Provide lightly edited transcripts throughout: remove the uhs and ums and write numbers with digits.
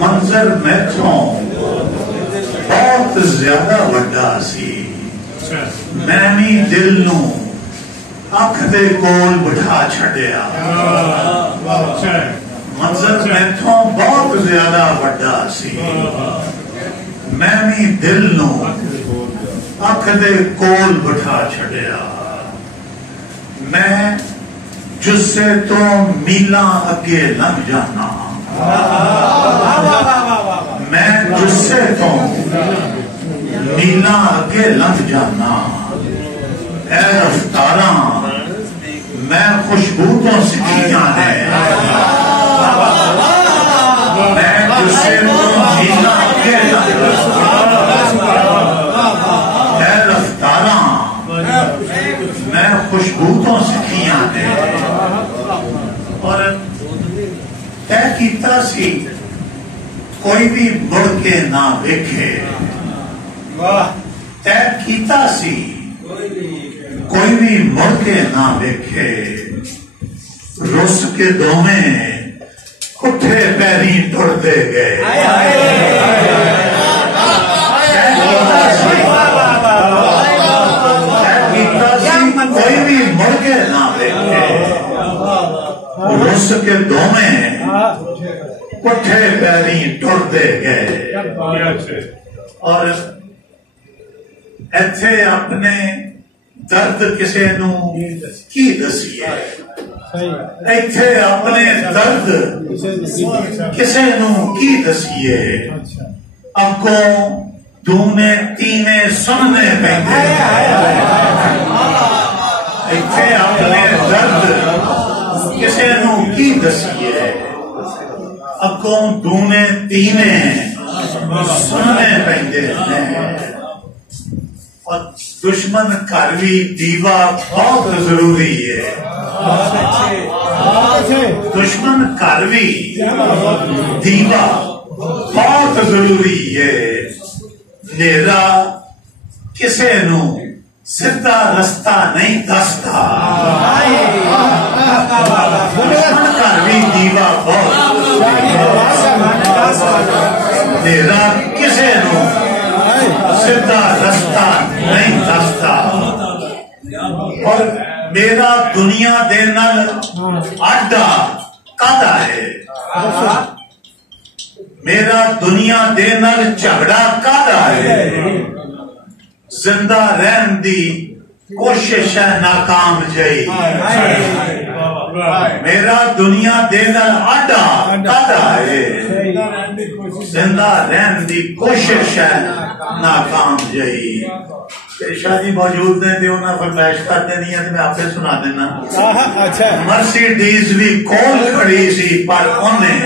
मंजर मैथों बहुत ज्यादा वड्डा सी, मैं भी दिल नू अख दे कोल बिठा छड़िया। मंजर मैथों बहुत ज्यादा वड्डा सी, मैं भी दिल नू अख दे कोल बिठा छड़िया। मैं जुस्से तो मीला अगे लंघ जाना, मैं जुस्से तो मीला अगे लंघ जाना। ऐ रफ्तारा मैं खुशबू तो सिखिया ने, मैं जुस्से तो मीला अगे लंघ जाना। ऐ रफ्तारा मैं खुशबू तो सिखिया ने। और तय कीता सी कोई भी मुड़ के ना वेखे, तय कीता सी कोई भी मुड़ के ना वेखे। रुस के दोवें उठे पैरी टुरदे गए। कोई भी मुड़ के ना वेखे, रुस के दोवें उठे पैरी टुरदे गए। और इत्थे अपने दर्द किसे नू की दसीए, इत्थे अपने दर्द किसे नू की दसीए। अगों दूने तीने सुनने पैंदे, इत्थे अपने दर्द किसे नू की दसीए। अगों दूने तीने सुनने पैंदे ने। और दुश्मन घर भी दीवा बहुत जरूरी है, दुश्मन घर भी दीवा बहुत जरूरी है। नेरा किसे नू सीधा रास्ता नहीं दसता, दुश्मन घर भी दीवा बहुत। नेरा किसे नू सीधा रास्ता नहीं दसता। और मेरा दुनिया दे नाल आडा कादा है, मेरा दुनिया दे नाल झगड़ा कादा है। जिंदा रहन दी कोशिश है नाकाम जई, मेरा दुनिया दे नाल आडा कादा है। जिंदा रहन दी कोशिश है नाकाम जई। शाह जी मौजूद ने तो उन्हें फरमाइश कर देनी है, तो मैं आपसे सुना देना। मर्सिडीज भी कोल खड़ी सी पर उन्हें,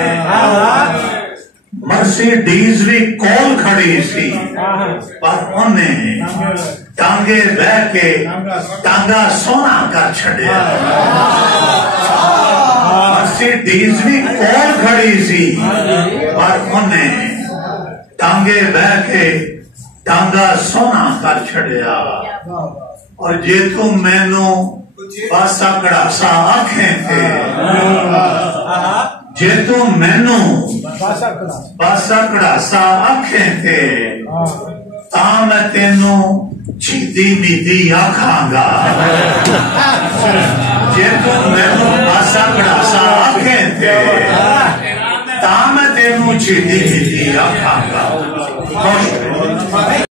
मर्सिडीज भी कोल खड़ी सी पर उन्हें टांगे बह के टांगा सोना कर छड़िया। मर्सिडीज भी कोल खड़ी सी पर उन्हें टांगे बह के टांगा सोना कर छड़िया। और जे तू मैनू पासा कड़ासा आखें थे, जे तू मैनू पासा कड़ासा आखें थे, ता मैं तेनू छीदी मीदी आखांगा। जे तू मैनू पासा कड़ासा आखें थे, ता मैं तेनू छीदी मीदी आखांगा।